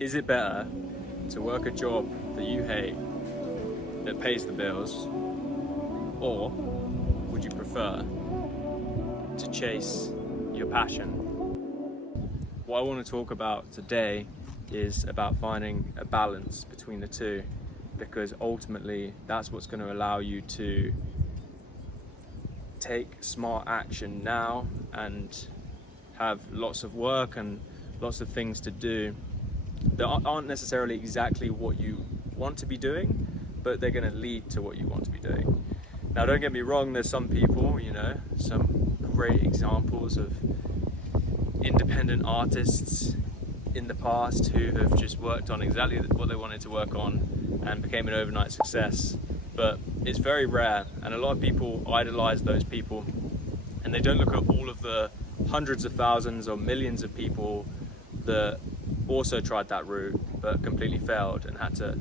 Is it better to work a job that you hate that pays the bills, or would you prefer to chase your passion? What I want to talk about today is about finding a balance between the two, because ultimately that's what's going to allow you to take smart action now and have lots of work and lots of things to do that aren't necessarily exactly what you want to be doing, but they're going to lead to what you want to be doing. Now, don't get me wrong, there's some people, some great examples of independent artists in the past who have just worked on exactly what they wanted to work on and became an overnight success. But it's very rare, and a lot of people idolize those people, and they don't look at all of the hundreds of thousands or millions of people that also tried that route but completely failed and had to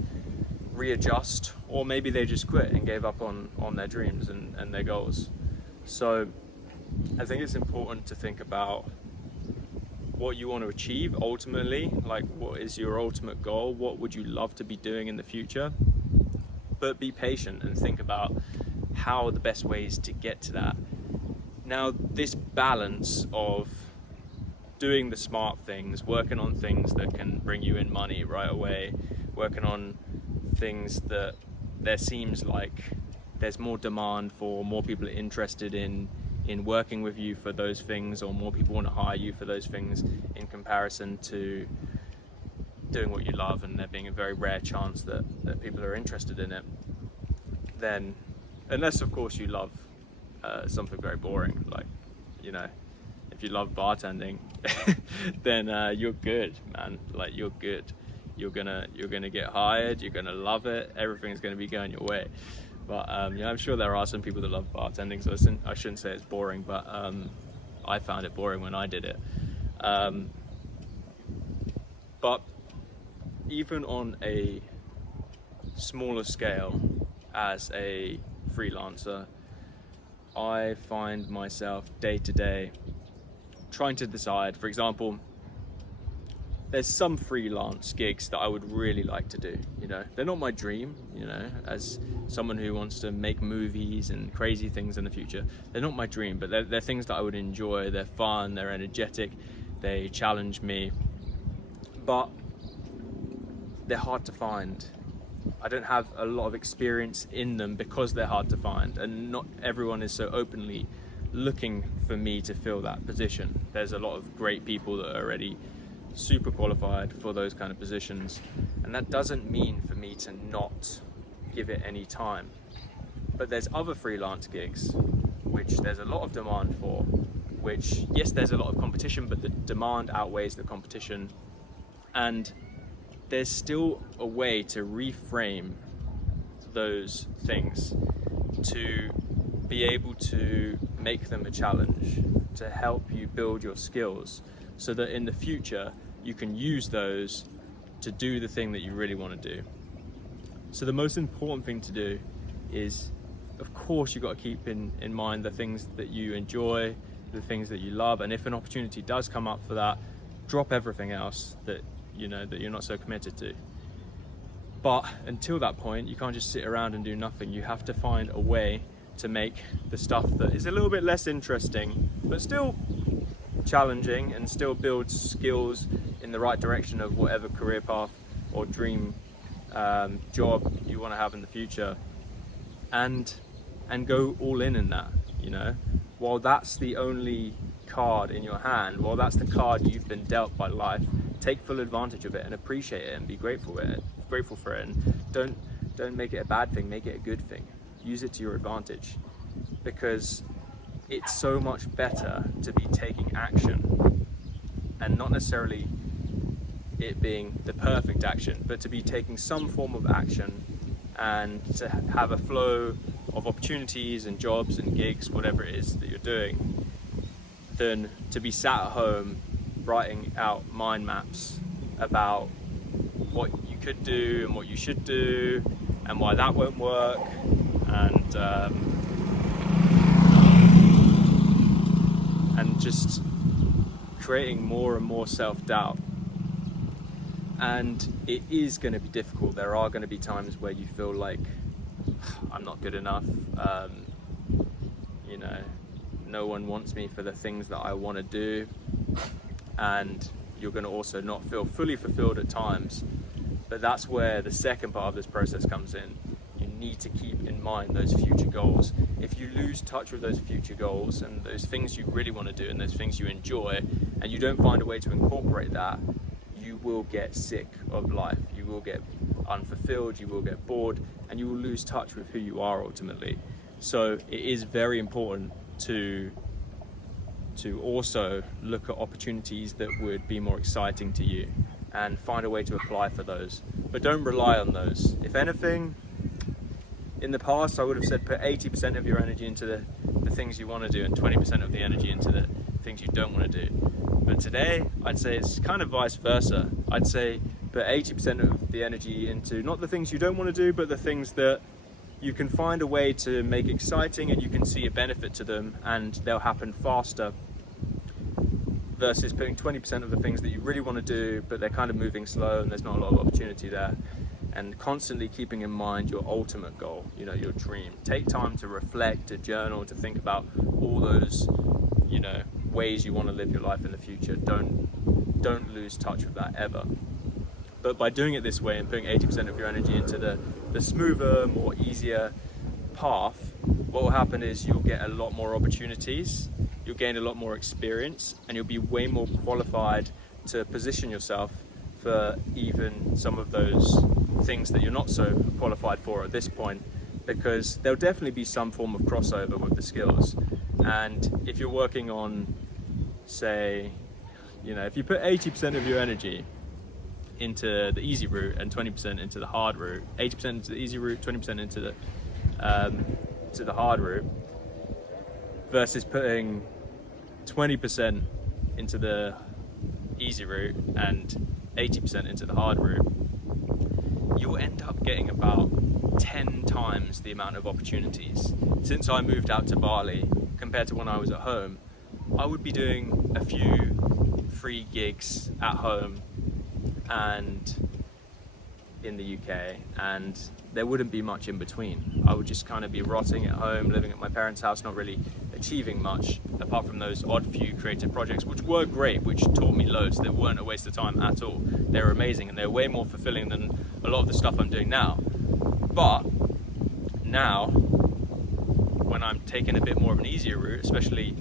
readjust, or maybe they just quit and gave up on their dreams and their goals. So I think it's important to think about what you want to achieve ultimately, like what is your ultimate goal, what would you love to be doing in the future, but be patient and think about how the best ways to get to that. Now, this balance of doing the smart things, working on things that can bring you in money right away, working on things that there seems like there's more demand for, more people are interested in working with you for those things, or more people want to hire you for those things, in comparison to doing what you love and there being a very rare chance that people are interested in it. Then, unless of course you love something very boring, like, if you love bartending, then you're good, man. Like, you're good. You're gonna get hired. You're gonna love it. Everything's gonna be going your way. But I'm sure there are some people that love bartending, so I shouldn't say it's boring. But I found it boring when I did it. But even on a smaller scale, as a freelancer, I find myself day to day trying to decide. For example, there's some freelance gigs that I would really like to do. They're not my dream, as someone who wants to make movies and crazy things in the future. They're not my dream, but they're things that I would enjoy. They're fun, they're energetic, they challenge me, but they're hard to find. I don't have a lot of experience in them because they're hard to find, and not everyone is so openly looking for me to fill that position. There's a lot of great people that are already super qualified for those kind of positions, and that doesn't mean for me to not give it any time. But there's other freelance gigs which there's a lot of demand for, which, yes, there's a lot of competition, but the demand outweighs the competition, and there's still a way to reframe those things to be able to make them a challenge, to help you build your skills, so that in the future you can use those to do the thing that you really want to do. So the most important thing to do is, of course, you've got to keep in mind the things that you enjoy, the things that you love, and if an opportunity does come up for that, drop everything else that you're not so committed to. But until that point, you can't just sit around and do nothing. You have to find a way to make the stuff that is a little bit less interesting, but still challenging, and still builds skills in the right direction of whatever career path or dream job you want to have in the future, and go all in that. While that's the only card in your hand, while that's the card you've been dealt by life, take full advantage of it and appreciate it and be grateful for it, and don't make it a bad thing, make it a good thing. Use it to your advantage, because it's so much better to be taking action, and not necessarily it being the perfect action, but to be taking some form of action and to have a flow of opportunities and jobs and gigs, whatever it is that you're doing, than to be sat at home writing out mind maps about what you could do and what you should do and why that won't work, and just creating more and more self-doubt. And it is going to be difficult. There are going to be times where you feel like I'm not good enough. You know, no one wants me for the things that I want to do. And you're going to also not feel fully fulfilled at times. But that's where the second part of this process comes in. You need to keep in mind those future goals. If you lose touch with those future goals and those things you really want to do and those things you enjoy, and you don't find a way to incorporate that, you will get sick of life. You will get unfulfilled, you will get bored, and you will lose touch with who you are ultimately. So it is very important to also look at opportunities that would be more exciting to you and find a way to apply for those. But don't rely on those. If anything, in the past I would have said put 80% of your energy into the things you want to do and 20% of the energy into the things you don't want to do. But today, I'd say it's kind of vice versa. I'd say put 80% of the energy into not the things you don't want to do, but the things that you can find a way to make exciting and you can see a benefit to them and they'll happen faster, versus putting 20% of the things that you really want to do, but they're kind of moving slow and there's not a lot of opportunity there. And constantly keeping in mind your ultimate goal, you know, your dream. Take time to reflect, to journal, to think about all those, you know, ways you want to live your life in the future. Don't lose touch with that ever. But by doing it this way and putting 80% of your energy into the smoother, more easier path, what will happen is you'll get a lot more opportunities, you'll gain a lot more experience, and you'll be way more qualified to position yourself for even some of those things that you're not so qualified for at this point, because there'll definitely be some form of crossover with the skills. And if you're working on, say, you know, if you put 80% of your energy into the easy route and 20% into the hard route, 80% into the easy route, 20% into the hard route, versus putting 20% into the easy route and 80% into the hard route, you'll end up getting about 10 times the amount of opportunities. Since I moved out to Bali, compared to when I was at home, I would be doing a few free gigs at home and in the UK, and there wouldn't be much in between. I would just kind of be rotting at home, living at my parents' house, not really achieving much apart from those odd few creative projects, which were great, which taught me loads. They weren't a waste of time at all. They were amazing and they're way more fulfilling than a lot of the stuff I'm doing now. But now, when I'm taking a bit more of an easier route, especially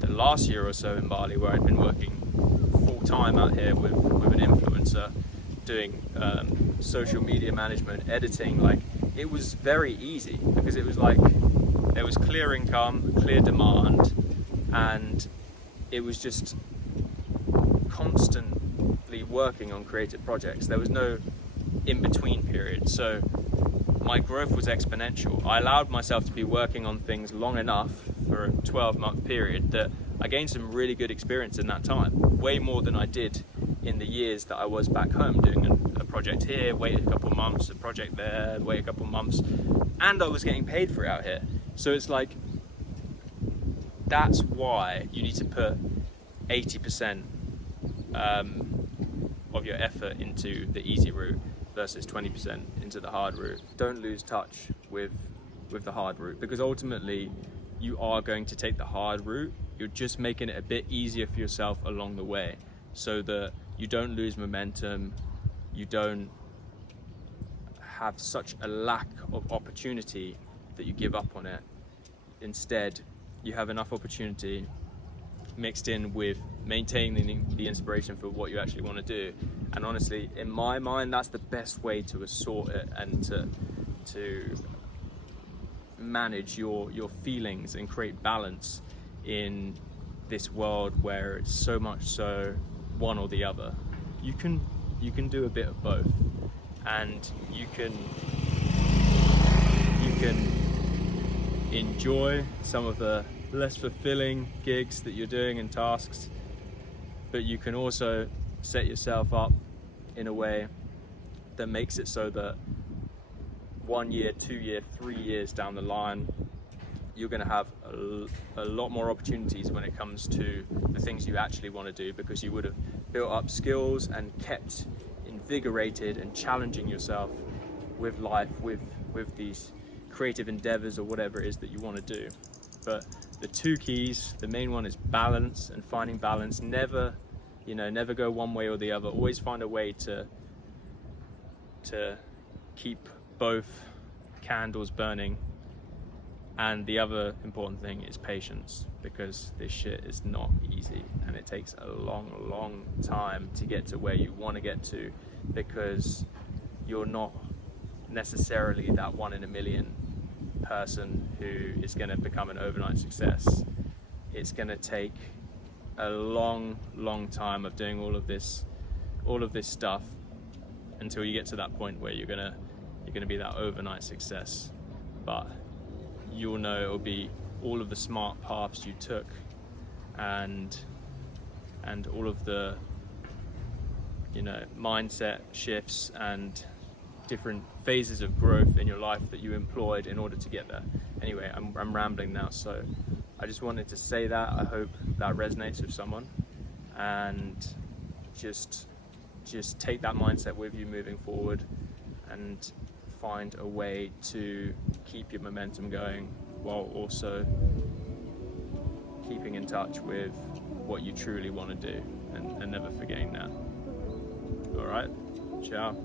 the last year or so in Bali, where I'd been working full time out here with an influencer, doing social media management, editing, like, it was very easy because it was like there was clear income, clear demand, and it was just constantly working on creative projects. There was no in-between period, so my growth was exponential. I allowed myself to be working on things long enough for a 12-month period that I gained some really good experience in that time, way more than I did in the years that I was back home doing a project here, wait a couple months, a project there, wait a couple months, and I was getting paid for it out here. So it's like, that's why you need to put 80% of your effort into the easy route versus 20% into the hard route. Don't lose touch with the hard route, because ultimately you are going to take the hard route. You're just making it a bit easier for yourself along the way, so that you don't lose momentum, you don't have such a lack of opportunity that you give up on it. Instead, you have enough opportunity mixed in with maintaining the inspiration for what you actually want to do. And honestly, in my mind, that's the best way to assort it and to manage your feelings and create balance in this world where it's so much so one or the other. You can do a bit of both, and you can enjoy some of the less fulfilling gigs that you're doing and tasks, but you can also set yourself up in a way that makes it so that 1 year, 2 year, 3 years down the line, you're going to have a lot more opportunities when it comes to the things you actually want to do, because you would have built up skills and kept invigorated and challenging yourself with life, with these creative endeavors or whatever it is that you want to do. But the two keys, the main one is balance, and finding balance. Never go one way or the other. Always find a way to keep both candles burning. And the other important thing is patience, because this shit is not easy, and it takes a long time to get to where you want to get to, because you're not necessarily that 1 in a million person who is going to become an overnight success. It's going to take a long time of doing all of this stuff until you get to that point where you're gonna be that overnight success. But you'll know it'll be all of the smart paths you took, and all of the mindset shifts and different phases of growth in your life that you employed in order to get there. Anyway, I'm rambling now, so I just wanted to say that. I hope that resonates with someone, and just take that mindset with you moving forward, and find a way to keep your momentum going while also keeping in touch with what you truly want to do, and never forgetting that. All right, ciao.